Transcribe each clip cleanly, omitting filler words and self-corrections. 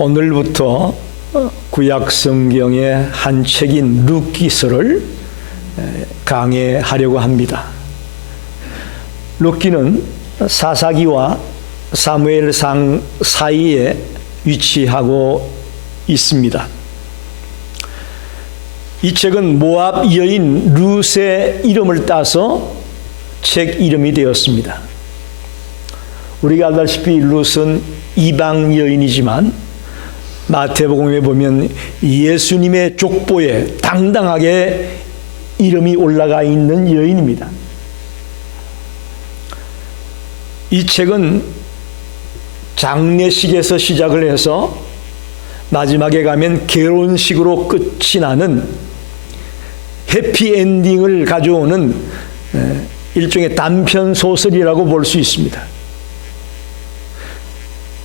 오늘부터 구약 성경의 한 책인 룻기서를 강해하려고 합니다. 룻기는 사사기와 사무엘상 사이에 위치하고 있습니다. 이 책은 모압 여인 룻의 이름을 따서 책 이름이 되었습니다. 우리가 알다시피 룻은 이방 여인이지만 마태복음에 보면 예수님의 족보에 당당하게 이름이 올라가 있는 여인입니다. 이 책은 장례식에서 시작을 해서 마지막에 가면 결혼식으로 끝이 나는 해피엔딩을 가져오는 일종의 단편 소설이라고 볼 수 있습니다.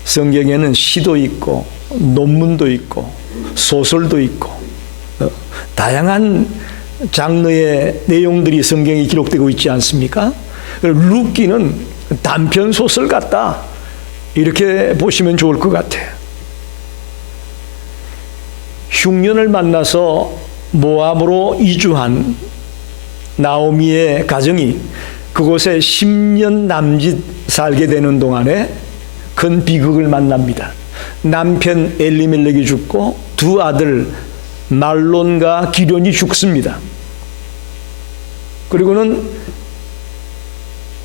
성경에는 시도 있고 논문도 있고 소설도 있고 다양한 장르의 내용들이 성경에 기록되고 있지 않습니까? 룻기는 단편 소설 같다, 이렇게 보시면 좋을 것 같아요. 흉년을 만나서 모압으로 이주한 나오미의 가정이 그곳에 10년 남짓 살게 되는 동안에 큰 비극을 만납니다. 남편 엘리멜렉이 죽고 두 아들 말론과 기련이 죽습니다. 그리고는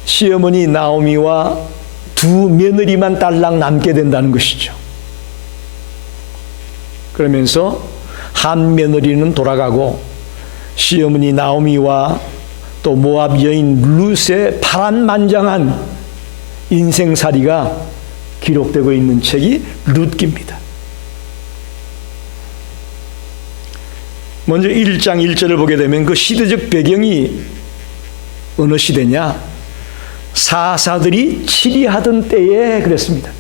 시어머니 나오미와 두 며느리만 딸랑 남게 된다는 것이죠. 그러면서 한 며느리는 돌아가고 시어머니 나오미와 또 모압 여인 룻의 파란만장한 인생살이가 기록되고 있는 책이 룻기입니다. 먼저 1장 1절을 보게 되면 그 시대적 배경이 어느 시대냐? 사사들이 치리하던 때에 그랬습니다.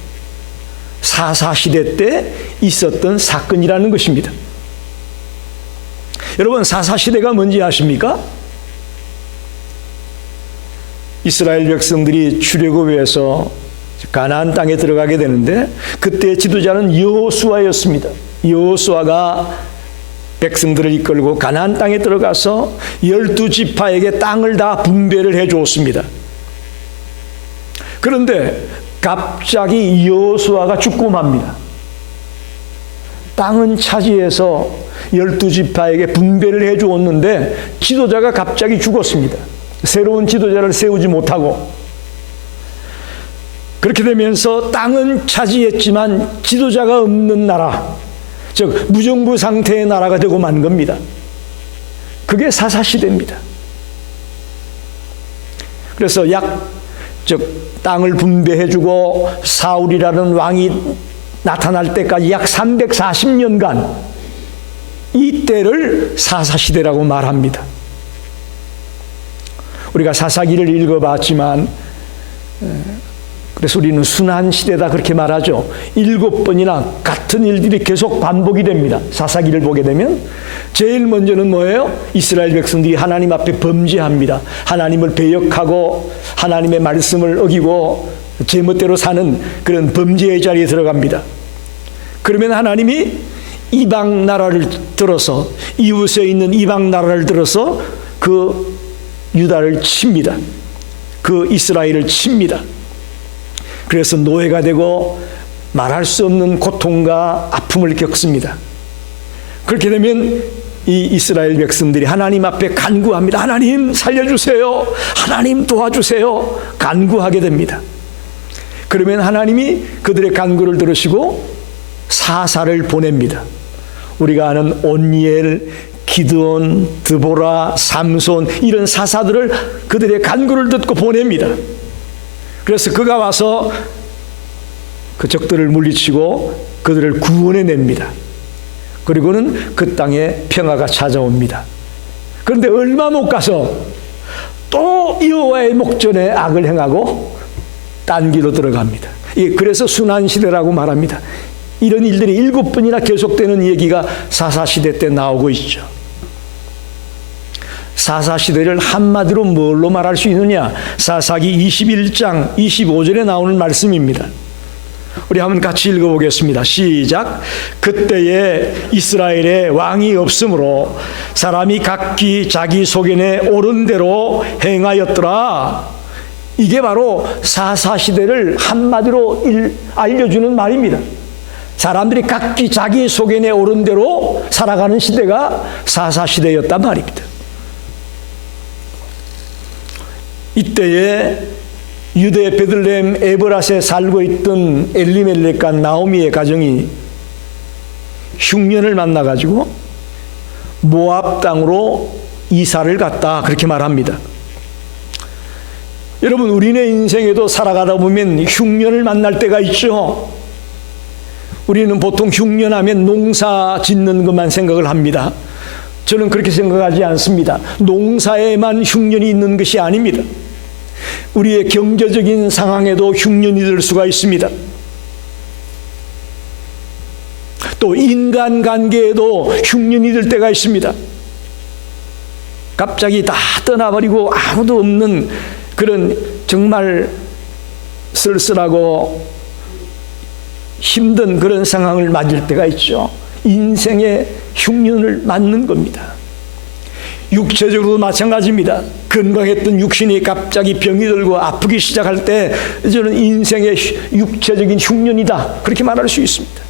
사사시대 때 있었던 사건이라는 것입니다. 여러분, 사사시대가 뭔지 아십니까? 이스라엘 백성들이 출애굽해서 가나안 땅에 들어가게 되는데 그때 지도자는 여호수아였습니다. 여호수아가 백성들을 이끌고 가나안 땅에 들어가서 12지파에게 땅을 다 분배를 해 주었습니다. 그런데 갑자기 여호수아가 죽고 맙니다. 땅은 차지해서 12지파에게 분배를 해 주었는데 지도자가 갑자기 죽었습니다. 새로운 지도자를 세우지 못하고, 그렇게 되면서 땅은 차지했지만 지도자가 없는 나라, 즉 무정부 상태의 나라가 되고 만 겁니다. 그게 사사시대입니다. 그래서 땅을 분배해주고 사울이라는 왕이 나타날 때까지 약 340년간 이 때를 사사시대라고 말합니다. 우리가 사사기를 읽어봤지만 그래서 우리는 순환시대다 그렇게 말하죠. 7번이나 같은 일들이 계속 반복이 됩니다. 사사기를 보게 되면 제일 먼저는 뭐예요? 이스라엘 백성들이 하나님 앞에 범죄합니다. 하나님을 배역하고 하나님의 말씀을 어기고 제멋대로 사는 그런 범죄의 자리에 들어갑니다. 그러면 하나님이 이방 나라를 들어서, 이웃에 있는 이방 나라를 들어서 그 유다를 칩니다. 그 이스라엘을 칩니다. 그래서 노예가 되고 말할 수 없는 고통과 아픔을 겪습니다. 그렇게 되면 이 이스라엘 백성들이 하나님 앞에 간구합니다. 하나님 살려주세요. 하나님 도와주세요. 간구하게 됩니다. 그러면 하나님이 그들의 간구를 들으시고 사사를 보냅니다. 우리가 아는 온니엘, 기드온, 드보라, 삼손, 이런 사사들을 그들의 간구를 듣고 보냅니다. 그래서 그가 와서 그 적들을 물리치고 그들을 구원해냅니다. 그리고는 그 땅에 평화가 찾아옵니다. 그런데 얼마 못 가서 또 여호와의 목전에 악을 행하고 딴 길로 들어갑니다. 그래서 순환시대라고 말합니다. 이런 일들이 7번이나 계속되는 얘기가 사사시대 때 나오고 있죠. 사사시대를 한마디로 뭘로 말할 수 있느냐? 사사기 21장 25절에 나오는 말씀입니다. 우리 한번 같이 읽어보겠습니다. 시작. 그때에 이스라엘에 왕이 없으므로 사람이 각기 자기 소견에 옳은 대로 행하였더라. 이게 바로 사사시대를 한마디로 알려주는 말입니다. 사람들이 각기 자기 소견에 옳은 대로 살아가는 시대가 사사시대였단 말입니다. 이때에 유대 베들레헴 에브랏에 살고 있던 엘리멜렉과 나오미의 가정이 흉년을 만나가지고 모압 땅으로 이사를 갔다, 그렇게 말합니다. 여러분, 우리네 인생에도 살아가다 보면 흉년을 만날 때가 있죠. 우리는 보통 흉년하면 농사 짓는 것만 생각을 합니다. 저는 그렇게 생각하지 않습니다. 농사에만 흉년이 있는 것이 아닙니다. 우리의 경제적인 상황에도 흉년이 될 수가 있습니다. 또 인간관계에도 흉년이 될 때가 있습니다. 갑자기 다 떠나버리고 아무도 없는 그런 정말 쓸쓸하고 힘든 그런 상황을 맞을 때가 있죠. 인생의 흉년을 맞는 겁니다. 육체적으로도 마찬가지입니다. 건강했던 육신이 갑자기 병이 들고 아프기 시작할 때 저는 인생의 육체적인 흉년이다, 그렇게 말할 수 있습니다.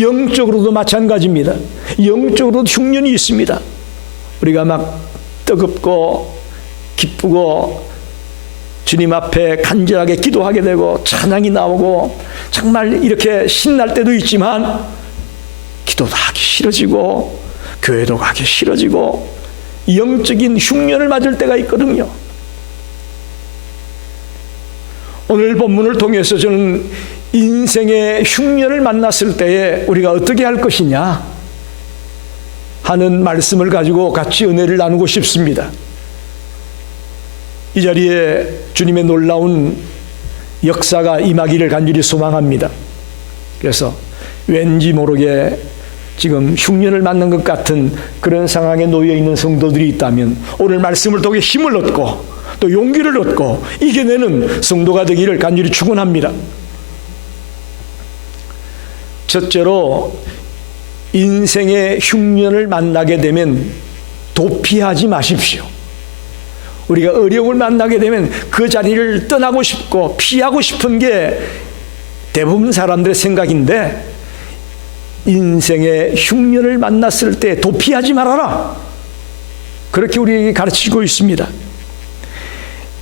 영적으로도 마찬가지입니다. 영적으로도 흉년이 있습니다. 우리가 막 뜨겁고 기쁘고 주님 앞에 간절하게 기도하게 되고 찬양이 나오고 정말 이렇게 신날 때도 있지만 기도도 하기 싫어지고 교회도 가기 싫어지고 영적인 흉년을 맞을 때가 있거든요. 오늘 본문을 통해서 저는 인생의 흉년을 만났을 때에 우리가 어떻게 할 것이냐 하는 말씀을 가지고 같이 은혜를 나누고 싶습니다. 이 자리에 주님의 놀라운 역사가 임하기를 간절히 소망합니다. 그래서 왠지 모르게 지금 흉년을 맞는 것 같은 그런 상황에 놓여 있는 성도들이 있다면 오늘 말씀을 통해 힘을 얻고 또 용기를 얻고 이겨내는 성도가 되기를 간절히 축원합니다. 첫째로, 인생의 흉년을 만나게 되면 도피하지 마십시오. 우리가 어려움을 만나게 되면 그 자리를 떠나고 싶고 피하고 싶은 게 대부분 사람들의 생각인데, 인생의 흉년을 만났을 때 도피하지 말아라, 그렇게 우리에게 가르치고 있습니다.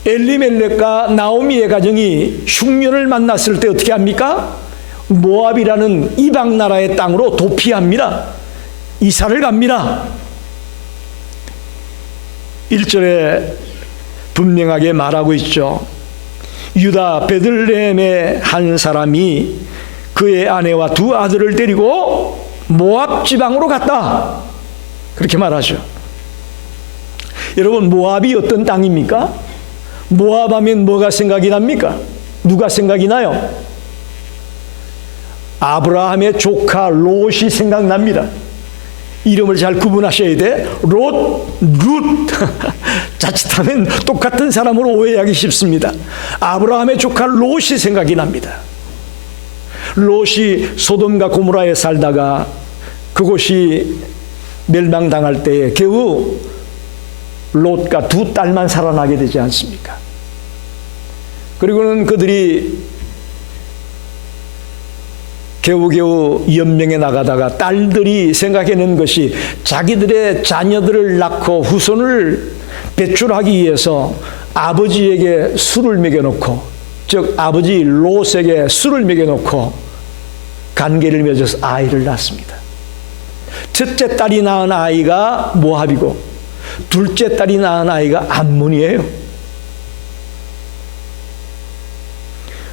엘리멜렉과 나오미의 가정이 흉년을 만났을 때 어떻게 합니까? 모압이라는 이방 나라의 땅으로 도피합니다. 이사를 갑니다. 1절에 분명하게 말하고 있죠. 유다 베들레헴의 한 사람이 그의 아내와 두 아들을 데리고 모압 지방으로 갔다, 그렇게 말하죠. 여러분, 모압이 어떤 땅입니까? 모압 하면 뭐가 생각이 납니까? 누가 생각이 나요? 아브라함의 조카 롯이 생각납니다. 이름을 잘 구분하셔야 돼. 롯, 룻. 자칫하면 똑같은 사람으로 오해하기 쉽습니다. 아브라함의 조카 롯이 생각이 납니다. 롯이 소돔과 고모라에 살다가 그곳이 멸망당할 때에 겨우 롯과 두 딸만 살아나게 되지 않습니까? 그리고는 그들이 겨우겨우 연명에 나가다가 딸들이 생각해낸 것이 자기들의 자녀들을 낳고 후손을 배출하기 위해서 아버지에게 술을 먹여놓고, 즉 아버지 롯에게 술을 먹여놓고 관계를 맺어서 아이를 낳습니다. 첫째 딸이 낳은 아이가 모압이고 둘째 딸이 낳은 아이가 암몬이에요.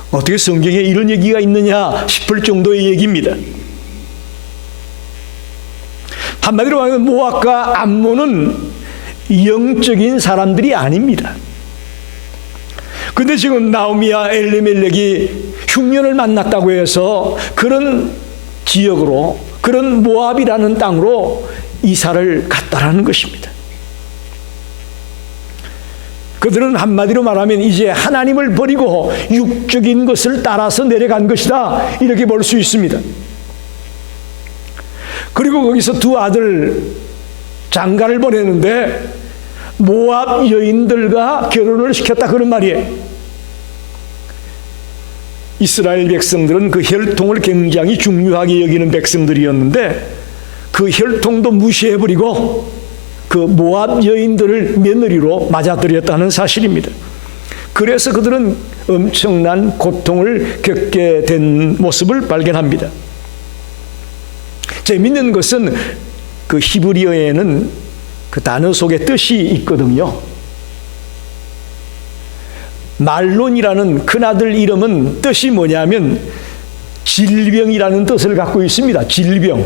어떻게 성경에 이런 얘기가 있느냐 싶을 정도의 얘기입니다. 한마디로 말하면 모압과 암몬은 영적인 사람들이 아닙니다. 근데 지금 나오미와 엘리멜렉이 흉년을 만났다고 해서 그런 지역으로, 그런 모압이라는 땅으로 이사를 갔다라는 것입니다. 그들은 한마디로 말하면 이제 하나님을 버리고 육적인 것을 따라서 내려간 것이다, 이렇게 볼 수 있습니다. 그리고 거기서 두 아들 장가를 보내는데 모압 여인들과 결혼을 시켰다, 그런 말이에요. 이스라엘 백성들은 그 혈통을 굉장히 중요하게 여기는 백성들이었는데 그 혈통도 무시해버리고 그 모압 여인들을 며느리로 맞아들였다는 사실입니다. 그래서 그들은 엄청난 고통을 겪게 된 모습을 발견합니다. 재밌는 것은 그 히브리어에는 그 단어 속에 뜻이 있거든요. 말론이라는 큰아들 이름은 뜻이 뭐냐면 질병이라는 뜻을 갖고 있습니다. 질병.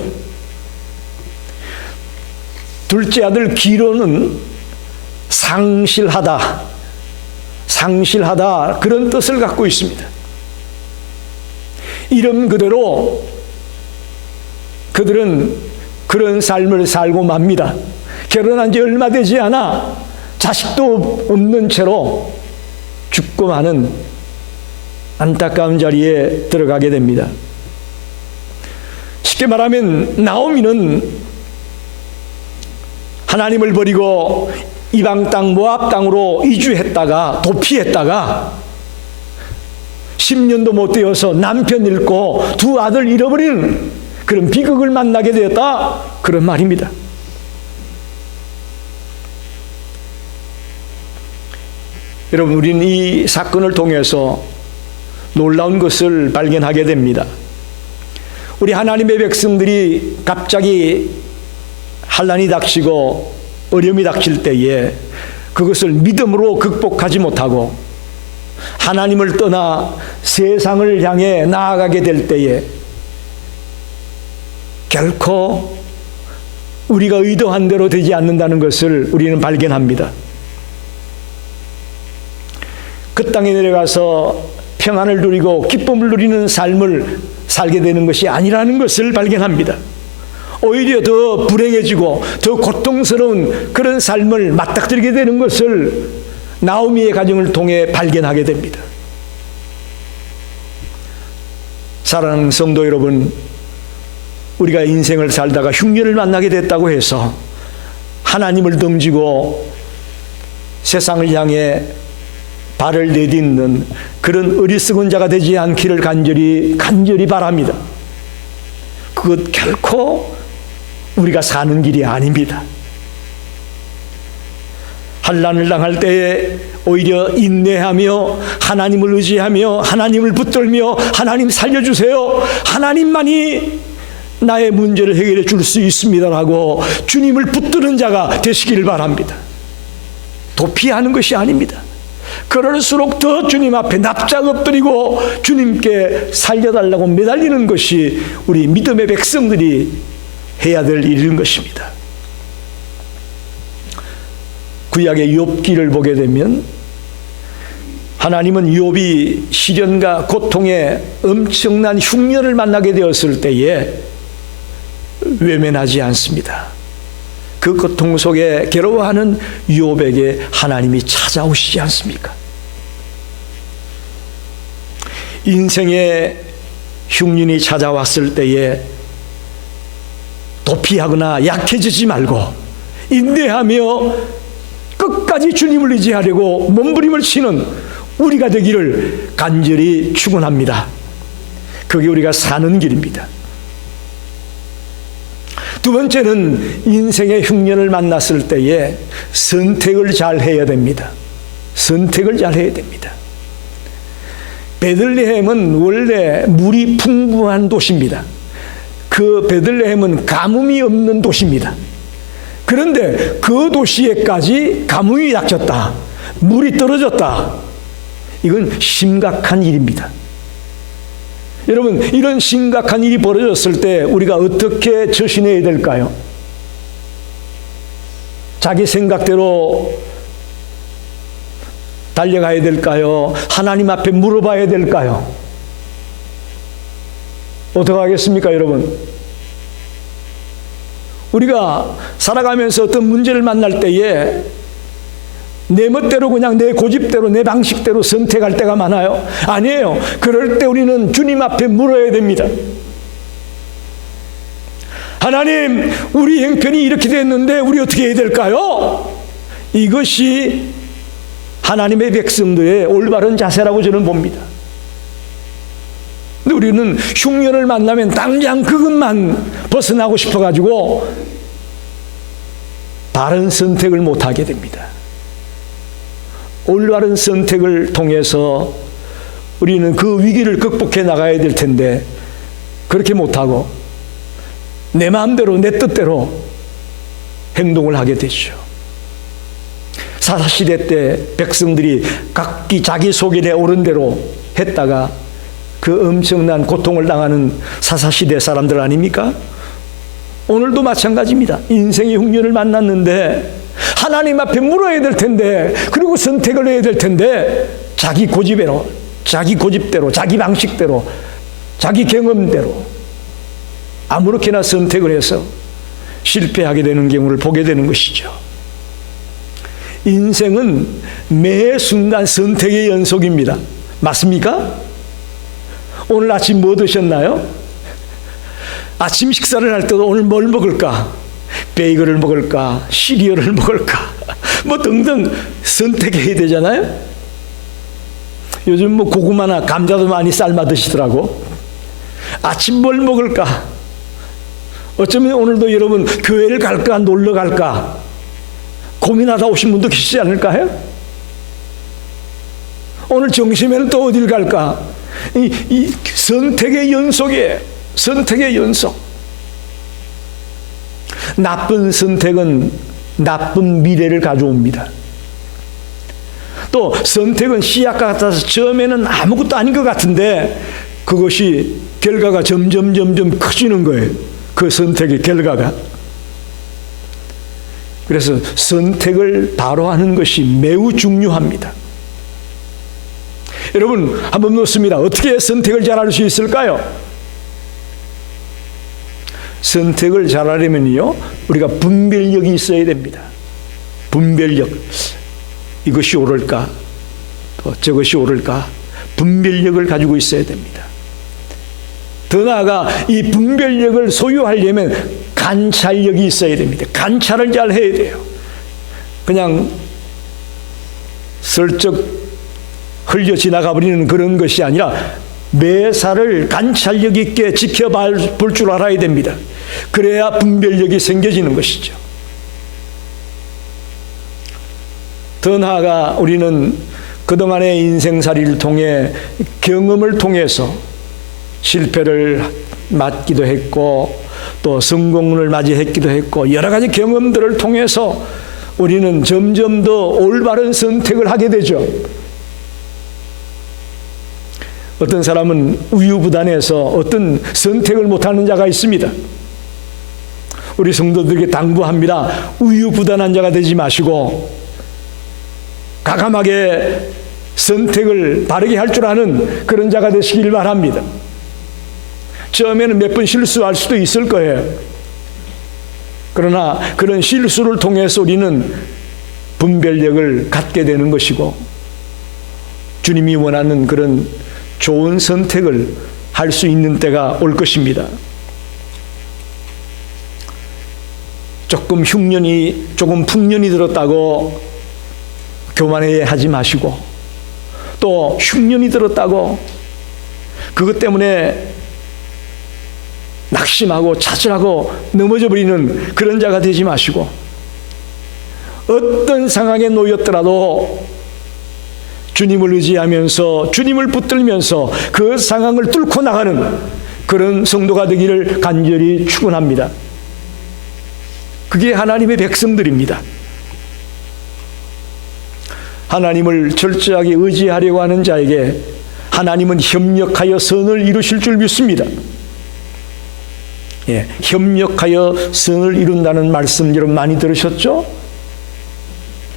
둘째 아들 기로는 상실하다, 상실하다, 그런 뜻을 갖고 있습니다. 이름 그대로 그들은 그런 삶을 살고 맙니다. 결혼한 지 얼마 되지 않아 자식도 없는 채로 죽고 마는 안타까운 자리에 들어가게 됩니다. 쉽게 말하면 나오미는 하나님을 버리고 이방 땅 모압 땅으로 이주했다가 도피했다가 10년도 못 되어서 남편 잃고 두 아들 잃어버리는 그런 비극을 만나게 되었다, 그런 말입니다. 여러분, 우리는 이 사건을 통해서 놀라운 것을 발견하게 됩니다. 우리 하나님의 백성들이 갑자기 환난이 닥치고 어려움이 닥칠 때에 그것을 믿음으로 극복하지 못하고 하나님을 떠나 세상을 향해 나아가게 될 때에 결코 우리가 의도한 대로 되지 않는다는 것을 우리는 발견합니다. 그 땅에 내려가서 평안을 누리고 기쁨을 누리는 삶을 살게 되는 것이 아니라는 것을 발견합니다. 오히려 더 불행해지고 더 고통스러운 그런 삶을 맞닥뜨리게 되는 것을 나오미의 가정을 통해 발견하게 됩니다. 사랑하는 성도 여러분, 우리가 인생을 살다가 흉년을 만나게 됐다고 해서 하나님을 덤지고 세상을 향해 발을 내딛는 그런 어리석은 자가 되지 않기를 간절히 바랍니다. 그것 결코 우리가 사는 길이 아닙니다. 환난을 당할 때에 오히려 인내하며 하나님을 의지하며 하나님을 붙들며 하나님 살려주세요, 하나님만이 나의 문제를 해결해 줄 수 있습니다라고 주님을 붙드는 자가 되시기를 바랍니다. 도피하는 것이 아닙니다. 그럴수록 더 주님 앞에 납작 엎드리고 주님께 살려달라고 매달리는 것이 우리 믿음의 백성들이 해야 될 일인 것입니다. 구약의 욥기를 보게 되면 하나님은 욥이 시련과 고통에 엄청난 흉년을 만나게 되었을 때에 외면하지 않습니다. 그 고통 속에 괴로워하는 욥에게 하나님이 찾아오시지 않습니까? 인생의 흉년이 찾아왔을 때에 도피하거나 약해지지 말고 인내하며 끝까지 주님을 의지하려고 몸부림을 치는 우리가 되기를 간절히 축원합니다. 그게 우리가 사는 길입니다. 두 번째는 인생의 흉년을 만났을 때에 선택을 잘 해야 됩니다. 선택을 잘 해야 됩니다. 베들레헴은 원래 물이 풍부한 도시입니다. 그 베들레헴은 가뭄이 없는 도시입니다. 그런데 그 도시에까지 가뭄이 닥쳤다, 물이 떨어졌다, 이건 심각한 일입니다. 여러분, 이런 심각한 일이 벌어졌을 때 우리가 어떻게 처신해야 될까요? 자기 생각대로 달려가야 될까요? 하나님 앞에 물어봐야 될까요? 어떻게 하겠습니까, 여러분? 우리가 살아가면서 어떤 문제를 만날 때에 내 멋대로 그냥 내 고집대로 내 방식대로 선택할 때가 많아요. 아니에요. 그럴 때 우리는 주님 앞에 물어야 됩니다. 하나님, 우리 형편이 이렇게 됐는데 우리 어떻게 해야 될까요? 이것이 하나님의 백성들의 올바른 자세라고 저는 봅니다. 근데 우리는 흉년을 만나면 당장 그것만 벗어나고 싶어가지고 바른 선택을 못하게 됩니다. 올바른 선택을 통해서 우리는 그 위기를 극복해 나가야 될 텐데 그렇게 못하고 내 마음대로 내 뜻대로 행동을 하게 되죠. 사사시대 때 백성들이 각기 자기 소견에 옳은 대로 했다가 그 엄청난 고통을 당하는 사사시대 사람들 아닙니까? 오늘도 마찬가지입니다. 인생의 흉년을 만났는데 하나님 앞에 물어야 될 텐데, 그리고 선택을 해야 될 텐데 자기 고집대로, 자기 고집대로, 자기 방식대로, 자기 경험대로 아무렇게나 선택을 해서 실패하게 되는 경우를 보게 되는 것이죠. 인생은 매 순간 선택의 연속입니다. 맞습니까? 오늘 아침 뭐 드셨나요? 아침 식사를 할 때도 오늘 뭘 먹을까? 베이글을 먹을까? 시리얼을 먹을까? 뭐 등등 선택해야 되잖아요. 요즘 뭐 고구마나 감자도 많이 삶아 드시더라고. 아침 뭘 먹을까? 어쩌면 오늘도 여러분 교회를 갈까 놀러 갈까 고민하다 오신 분도 계시지 않을까요? 오늘 점심에는 또 어딜 갈까? 이 선택의 연속이에요. 선택의 연속. 나쁜 선택은 나쁜 미래를 가져옵니다. 또 선택은 씨앗 같아서 처음에는 아무것도 아닌 것 같은데 그것이 결과가 점점 커지는 거예요. 그 선택의 결과가. 그래서 선택을 바로 하는 것이 매우 중요합니다. 여러분 한번 묻습니다. 어떻게 선택을 잘할 수 있을까요? 선택을 잘하려면요 우리가 분별력이 있어야 됩니다. 분별력. 이것이 옳을까? 또 저것이 옳을까? 분별력을 가지고 있어야 됩니다. 더 나아가 이 분별력을 소유하려면 관찰력이 있어야 됩니다. 관찰을 잘 해야 돼요. 그냥 슬쩍 흘려 지나가 버리는 그런 것이 아니라 매사를 관찰력 있게 지켜볼 줄 알아야 됩니다. 그래야 분별력이 생겨지는 것이죠. 더 나아가 우리는 그동안의 인생살이를 통해 경험을 통해서 실패를 맞기도 했고 또 성공을 맞이했기도 했고 여러 가지 경험들을 통해서 우리는 점점 더 올바른 선택을 하게 되죠. 어떤 사람은 우유부단해서 어떤 선택을 못하는 자가 있습니다. 우리 성도들에게 당부합니다. 우유부단한 자가 되지 마시고 과감하게 선택을 바르게 할 줄 아는 그런 자가 되시길 바랍니다. 처음에는 몇 번 실수할 수도 있을 거예요. 그러나 그런 실수를 통해서 우리는 분별력을 갖게 되는 것이고 주님이 원하는 그런 좋은 선택을 할 수 있는 때가 올 것입니다. 조금 풍년이 들었다고 교만해하지 마시고 또 흉년이 들었다고 그것 때문에 낙심하고 차질하고 넘어져 버리는 그런 자가 되지 마시고 어떤 상황에 놓였더라도 주님을 의지하면서 주님을 붙들면서 그 상황을 뚫고 나가는 그런 성도가 되기를 간절히 축원합니다. 그게 하나님의 백성들입니다. 하나님을 철저하게 의지하려고 하는 자에게 하나님은 협력하여 선을 이루실 줄 믿습니다. 예, 협력하여 선을 이룬다는 말씀 여러분 많이 들으셨죠?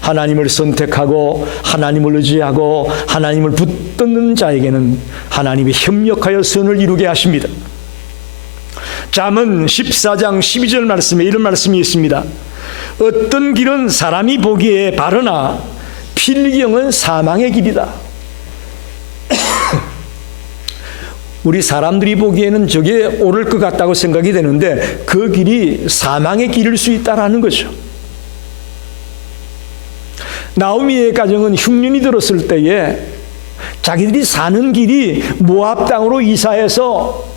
하나님을 선택하고 하나님을 의지하고 하나님을 붙드는 자에게는 하나님이 협력하여 선을 이루게 하십니다. 잠언 14장 12절 말씀에 이런 말씀이 있습니다. 어떤 길은 사람이 보기에 바르나 필경은 사망의 길이다. 우리 사람들이 보기에는 저게 옳을 것 같다고 생각이 되는데 그 길이 사망의 길일 수 있다라는 거죠. 나오미의 가정은 흉년이 들었을 때에 자기들이 사는 길이 모압 땅으로 이사해서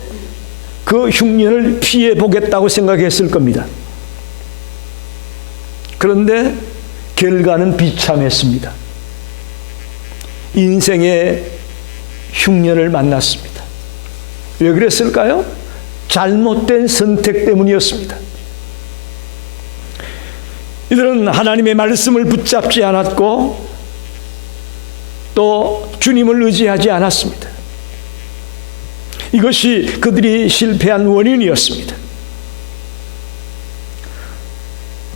그 흉년을 피해 보겠다고 생각했을 겁니다. 그런데 결과는 비참했습니다. 인생의 흉년을 만났습니다. 왜 그랬을까요? 잘못된 선택 때문이었습니다. 이들은 하나님의 말씀을 붙잡지 않았고 또 주님을 의지하지 않았습니다. 이것이 그들이 실패한 원인이었습니다.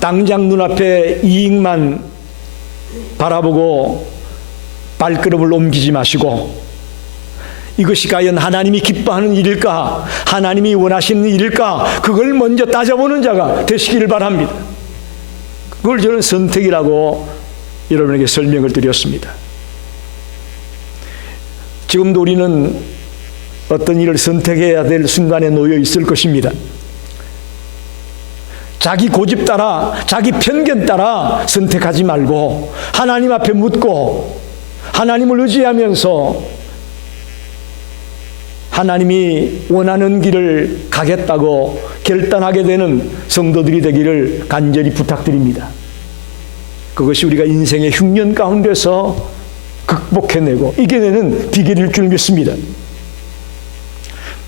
당장 눈앞에 이익만 바라보고 발걸음을 옮기지 마시고 이것이 과연 하나님이 기뻐하는 일일까? 하나님이 원하시는 일일까? 그걸 먼저 따져보는 자가 되시기를 바랍니다. 그걸 저는 선택이라고 여러분에게 설명을 드렸습니다. 지금도 우리는 어떤 일을 선택해야 될 순간에 놓여 있을 것입니다. 자기 고집 따라, 자기 편견 따라 선택하지 말고 하나님 앞에 묻고 하나님을 의지하면서 하나님이 원하는 길을 가겠다고 결단하게 되는 성도들이 되기를 간절히 부탁드립니다. 그것이 우리가 인생의 흉년 가운데서 극복해내고 이겨내는 비결일 줄 믿습니다.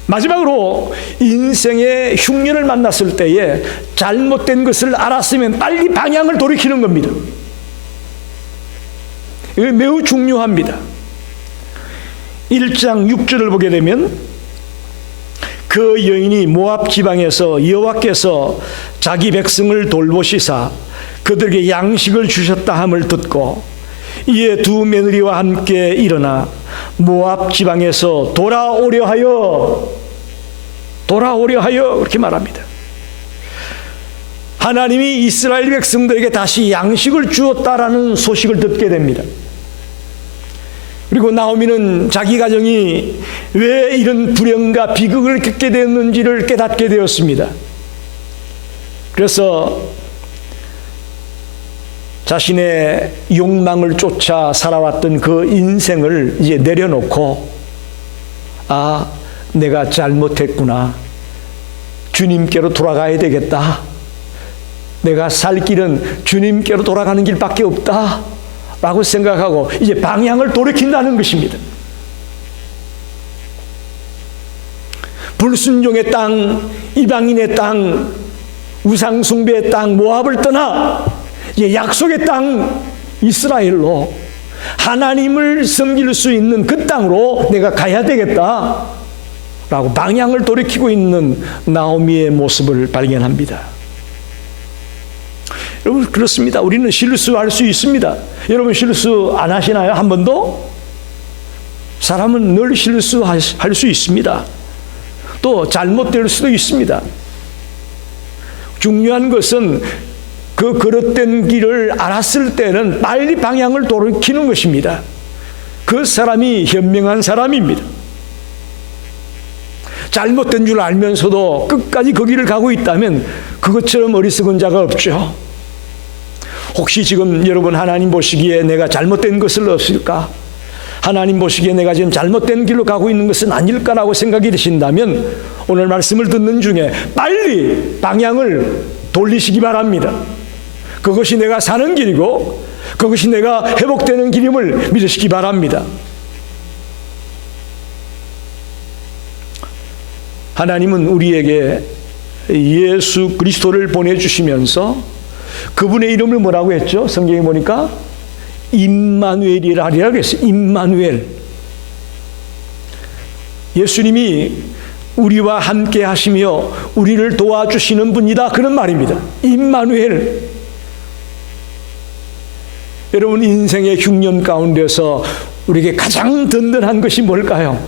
마지막으로 인생의 흉년을 만났을 때에 잘못된 것을 알았으면 빨리 방향을 돌이키는 겁니다. 이게 매우 중요합니다. 1장 6절을 보게 되면 그 여인이 모압 지방에서 여호와께서 자기 백성을 돌보시사 그들에게 양식을 주셨다 함을 듣고 이에 두 며느리와 함께 일어나 모압 지방에서 돌아오려 하여 그렇게 말합니다. 하나님이 이스라엘 백성들에게 다시 양식을 주었다라는 소식을 듣게 됩니다. 그리고 나오미는 자기 가정이 왜 이런 불행과 비극을 겪게 되었는지를 깨닫게 되었습니다. 그래서 자신의 욕망을 쫓아 살아왔던 그 인생을 이제 내려놓고 아, 내가 잘못했구나. 주님께로 돌아가야 되겠다. 내가 살 길은 주님께로 돌아가는 길밖에 없다. 라고 생각하고 이제 방향을 돌이킨다는 것입니다. 불순종의 땅, 이방인의 땅, 우상숭배의 땅 모압을 떠나 이제 약속의 땅 이스라엘로 하나님을 섬길 수 있는 그 땅으로 내가 가야 되겠다 라고 방향을 돌이키고 있는 나오미의 모습을 발견합니다. 여러분 그렇습니다. 우리는 실수할 수 있습니다. 여러분 실수 안 하시나요? 한 번도? 사람은 늘 실수할 수 있습니다. 또 잘못될 수도 있습니다. 중요한 것은 그 그릇된 길을 알았을 때는 빨리 방향을 돌이키는 것입니다. 그 사람이 현명한 사람입니다. 잘못된 줄 알면서도 끝까지 그 길을 가고 있다면 그것처럼 어리석은 자가 없죠. 혹시 지금 여러분 하나님 보시기에 내가 잘못된 것을 없을까? 하나님 보시기에 내가 지금 잘못된 길로 가고 있는 것은 아닐까라고 생각이 되신다면 오늘 말씀을 듣는 중에 빨리 방향을 돌리시기 바랍니다. 그것이 내가 사는 길이고 그것이 내가 회복되는 길임을 믿으시기 바랍니다. 하나님은 우리에게 예수 그리스도를 보내주시면서 그분의 이름을 뭐라고 했죠? 성경에 보니까 임마누엘이라 그랬어요. 임마누엘. 예수님이 우리와 함께 하시며 우리를 도와주시는 분이다. 그런 말입니다. 임마누엘. 여러분 인생의 흉년 가운데서 우리에게 가장 든든한 것이 뭘까요?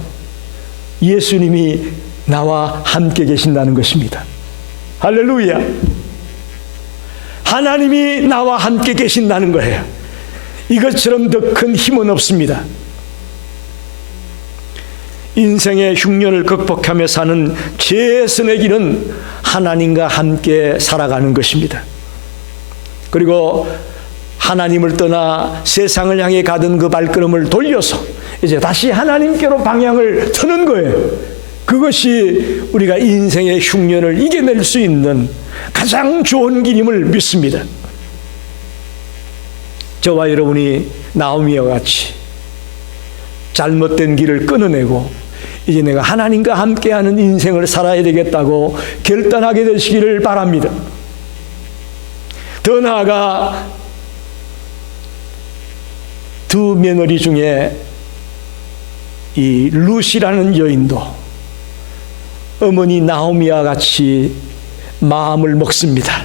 예수님이 나와 함께 계신다는 것입니다. 할렐루야. 하나님이 나와 함께 계신다는 거예요. 이것처럼 더 큰 힘은 없습니다. 인생의 흉년을 극복하며 사는 최선의 길은 하나님과 함께 살아가는 것입니다. 그리고 하나님을 떠나 세상을 향해 가던 그 발걸음을 돌려서 이제 다시 하나님께로 방향을 트는 거예요. 그것이 우리가 인생의 흉년을 이겨낼 수 있는 가장 좋은 길임을 믿습니다. 저와 여러분이 나오미와 같이 잘못된 길을 끊어내고 이제 내가 하나님과 함께하는 인생을 살아야 되겠다고 결단하게 되시기를 바랍니다. 더 나아가 두 며느리 중에 이 룻이라는 여인도 어머니 나오미와 같이 마음을 먹습니다.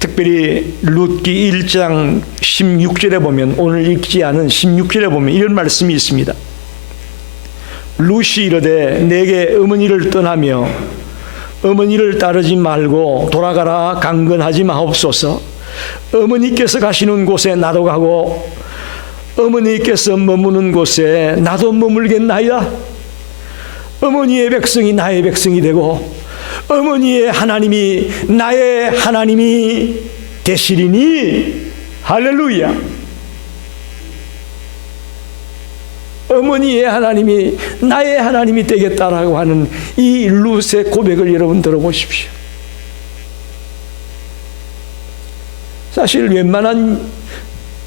특별히 룻기 1장 16절에 보면, 오늘 읽지 않은 16절에 보면 이런 말씀이 있습니다. 룻이 이르되 내게 어머니를 떠나며 어머니를 따르지 말고 돌아가라 강건하지 마옵소서. 어머니께서 가시는 곳에 나도 가고 어머니께서 머무는 곳에 나도 머물겠나이다. 어머니의 백성이 나의 백성이 되고 어머니의 하나님이 나의 하나님이 되시리니. 할렐루야. 어머니의 하나님이 나의 하나님이 되겠다라고 하는 이 룻의 고백을 여러분 들어보십시오. 사실 웬만한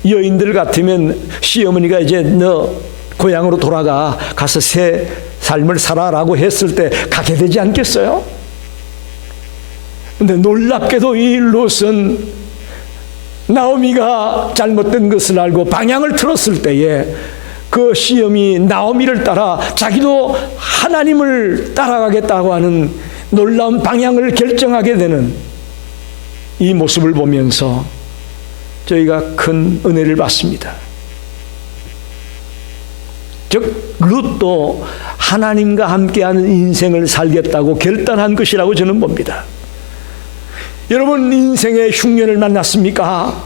여인들 같으면 시어머니가 이제 너 고향으로 돌아가 가서 새 삶을 살아라고 했을 때 가게 되지 않겠어요? 근데 놀랍게도 이 룻은 나오미가 잘못된 것을 알고 방향을 틀었을 때에 그 시어미 나오미를 따라 자기도 하나님을 따라가겠다고 하는 놀라운 방향을 결정하게 되는 이 모습을 보면서 저희가 큰 은혜를 받습니다. 즉 룻도 하나님과 함께하는 인생을 살겠다고 결단한 것이라고 저는 봅니다. 여러분 인생의 흉년을 만났습니까?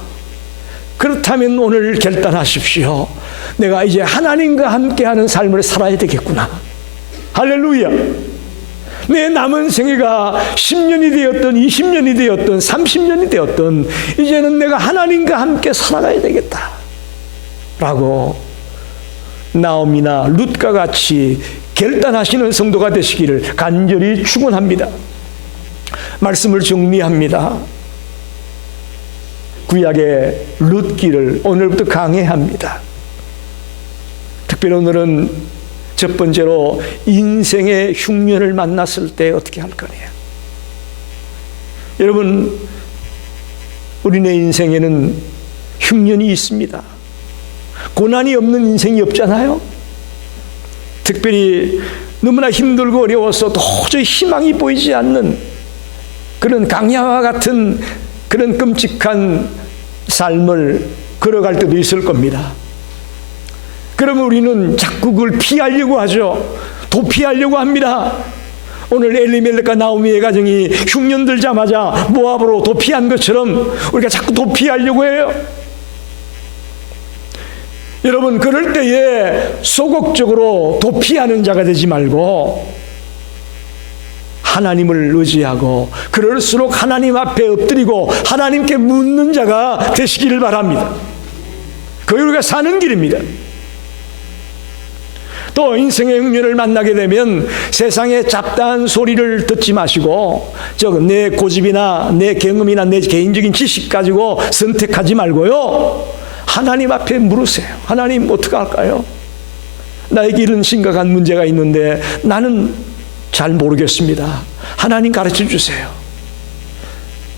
그렇다면 오늘 결단하십시오. 내가 이제 하나님과 함께하는 삶을 살아야 되겠구나. 할렐루야. 내 남은 생애가 10년이 되었든 20년이 되었든 30년이 되었든 이제는 내가 하나님과 함께 살아가야 되겠다 라고 나오미나 룻과 같이 결단하시는 성도가 되시기를 간절히 축원합니다. 말씀을 정리합니다. 구약의 룻기를 오늘부터 강해합니다. 특별히 오늘은 첫 번째로 인생의 흉년을 만났을 때 어떻게 할 거냐. 여러분 우리네 인생에는 흉년이 있습니다. 고난이 없는 인생이 없잖아요. 특별히 너무나 힘들고 어려워서 도저히 희망이 보이지 않는 그런 강야와 같은 그런 끔찍한 삶을 걸어갈 때도 있을 겁니다. 그러면 우리는 자꾸 그걸 피하려고 하죠. 도피하려고 합니다. 오늘 엘리멜렉과 나오미의 가정이 흉년 들자마자 모압으로 도피한 것처럼 우리가 자꾸 도피하려고 해요. 여러분 그럴 때에 소극적으로 도피하는 자가 되지 말고 하나님을 의지하고 그럴수록 하나님 앞에 엎드리고 하나님께 묻는 자가 되시기를 바랍니다. 그게 우리가 사는 길입니다. 또 인생의 흉년을 만나게 되면 세상의 잡다한 소리를 듣지 마시고 내 고집이나 내 경험이나 내 개인적인 지식 가지고 선택하지 말고요, 하나님 앞에 물으세요. 하나님 어떻게 할까요? 나에게 이런 심각한 문제가 있는데 나는 잘 모르겠습니다. 하나님 가르쳐 주세요.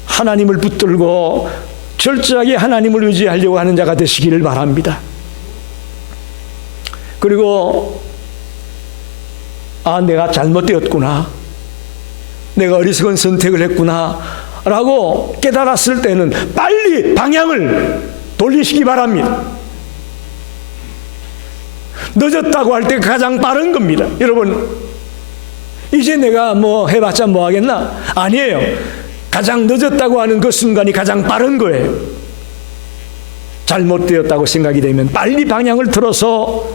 하나님을 붙들고 철저하게 하나님을 의지하려고 하는 자가 되시기를 바랍니다. 그리고 내가 잘못되었구나, 내가 어리석은 선택을 했구나 라고 깨달았을 때는 빨리 방향을 돌리시기 바랍니다. 늦었다고 할 때 가장 빠른 겁니다. 여러분 이제 내가 뭐 해봤자 뭐 하겠나? 아니에요. 가장 늦었다고 하는 그 순간이 가장 빠른 거예요. 잘못되었다고 생각이 되면 빨리 방향을 틀어서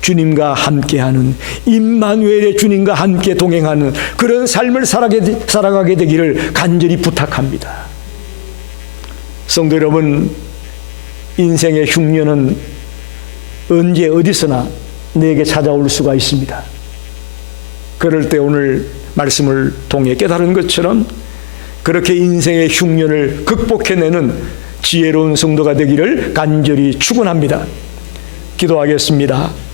주님과 함께하는, 임마누엘의 주님과 함께 동행하는 그런 삶을 살아가게 되기를 간절히 부탁합니다. 성도 여러분, 인생의 흉년은 언제 어디서나 내게 찾아올 수가 있습니다. 그럴 때 오늘 말씀을 통해 깨달은 것처럼 그렇게 인생의 흉년을 극복해내는 지혜로운 성도가 되기를 간절히 축원합니다. 기도하겠습니다.